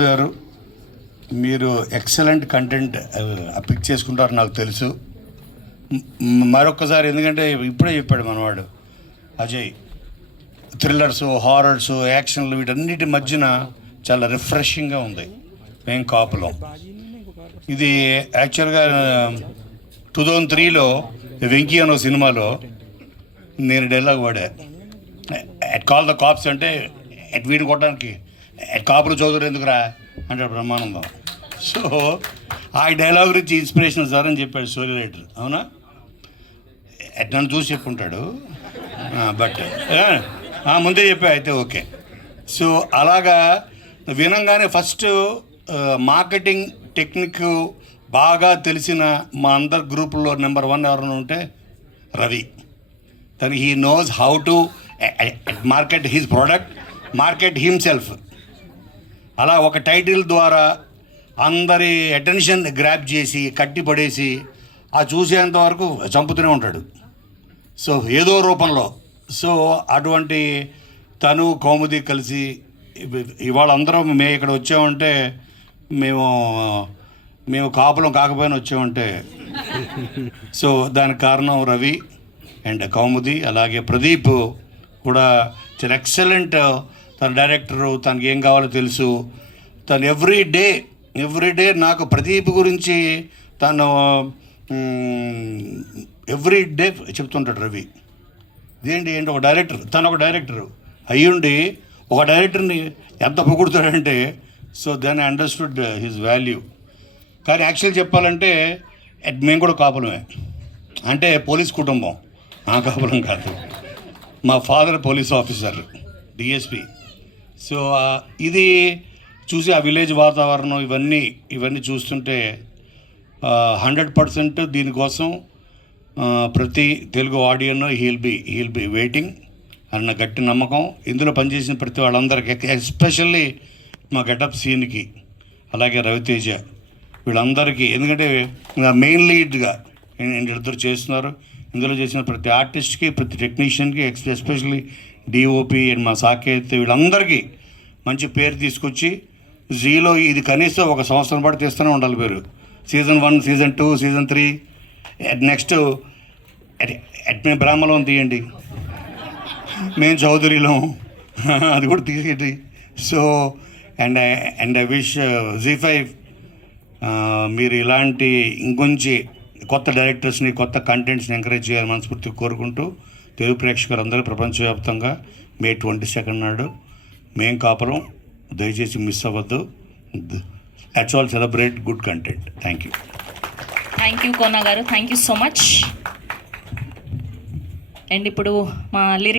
గారు మీరు excellent content pick చేసుకుంటారు నాకు తెలుసు. మరొక్కసారి ఎందుకంటే ఇప్పుడే చెప్పాడు మనవాడు అజయ్, థ్రిల్లర్స్, హారర్స్, యాక్షన్లు వీటన్నిటి మధ్యన చాలా రిఫ్రెషింగ్గా ఉంది. మేము కాపులం ఇది యాక్చువల్గా 2003లో వెంకీ అనే సినిమాలో నేను డైలాగ్ వాడా, ఎట్ కాల్ ద కాప్స్ అంటే ఎట్ వీడి కొట్టడానికి కాపులు చౌదరి ఎందుకురా అంటాడు బ్రహ్మానందం. సో ఆ డైలాగ్ గురించి ఇన్స్పిరేషన్ సార్ అని చెప్పాడు స్టోరీ రైటర్. అవునా? నన్ను చూసి చెప్పుకుంటాడు, బట్ ముందే చెప్పా అయితే ఓకే. సో అలాగా వినంగానే ఫస్ట్ మార్కెటింగ్ టెక్నిక్ బాగా తెలిసిన మా అందరి గ్రూపుల్లో నెంబర్ 1 ఎవరైనా ఉంటే రవి. తను he knows how to market his product, market himself. అలా ఒక టైటిల్ ద్వారా అందరి అటెన్షన్ గ్రాప్ చేసి కట్టిపడేసి ఆ చూసేంత వరకు చంపుతూనే ఉంటాడు. సో ఏదో రూపంలో. సో అటువంటి తను కౌముది కలిసి ఇవాళ అందరం మేము ఇక్కడ వచ్చామంటే మేము కాపులం కాకపోయినా వచ్చామంటే సో దానికి కారణం రవి అండ్ కౌముది. అలాగే ప్రదీప్ కూడా చాలా ఎక్సలెంట్. తన డైరెక్టరు, తనకి ఏం కావాలో తెలుసు. తను ఎవ్రీ డే నాకు ప్రదీప్ గురించి తను ఎవ్రీ డే చెప్తుంటాడు రవి. ఇదేంటి ఒక డైరెక్టర్, తను ఒక డైరెక్టరు అయ్యుండి ఒక డైరెక్టర్ని ఎంత పొగుడుతాడంటే so then I understood his value. కానీ యాక్చువల్ చెప్పాలంటే మేము కూడా కాపులమే, అంటే పోలీస్ కుటుంబం. ఆ కాపులం కాదు, మా father police officer, DSP. So ఇది చూసి ఆ విలేజ్ వాతావరణం ఇవన్నీ చూస్తుంటే 100% దీనికోసం ప్రతి తెలుగు ఆడియన్ను హీల్ బి వెయిటింగ్ అన్న గట్టి నమ్మకం. ఇందులో పనిచేసిన ప్రతి వాళ్ళందరికీ, ఎస్పెషల్లీ మా గెటప్ సీన్కి, అలాగే రవితేజ, వీళ్ళందరికీ. ఎందుకంటే మెయిన్ లీడ్గా ఇద్దరు చేస్తున్నారు. ఇందులో చేసిన ప్రతి ఆర్టిస్ట్కి, ప్రతి టెక్నీషియన్కి, ఎస్పెషల్లీ డిఓపి అండ్ మా సాకేత్, వీళ్ళందరికీ మంచి పేరు తీసుకొచ్చి జీలో ఇది కనీసం 1 సంవత్సరం పాటు తీస్తూనే ఉండాలి పేరు. సీజన్ 1, సీజన్ 2, సీజన్ 3, నెక్స్ట్ మేము బ్రాహ్మణం తీయండి, మేము చౌదరిలో అది కూడా తీసేయండి. So and I wish Z5 మీరు ఇలాంటి ఇంకొంచెం కొత్త డైరెక్టర్స్ని, కొత్త కంటెంట్స్ని ఎంకరేజ్ చేయాలని మనస్ఫూర్తిగా కోరుకుంటూ, తెలుగు ప్రేక్షకులందరూ ప్రపంచవ్యాప్తంగా May 22 నాడు మేం కాపురం దయచేసి మిస్ అవ్వద్దు. Let's all celebrate good content. Thank you Kona గారు, thank you so much. And ఇప్పుడు మా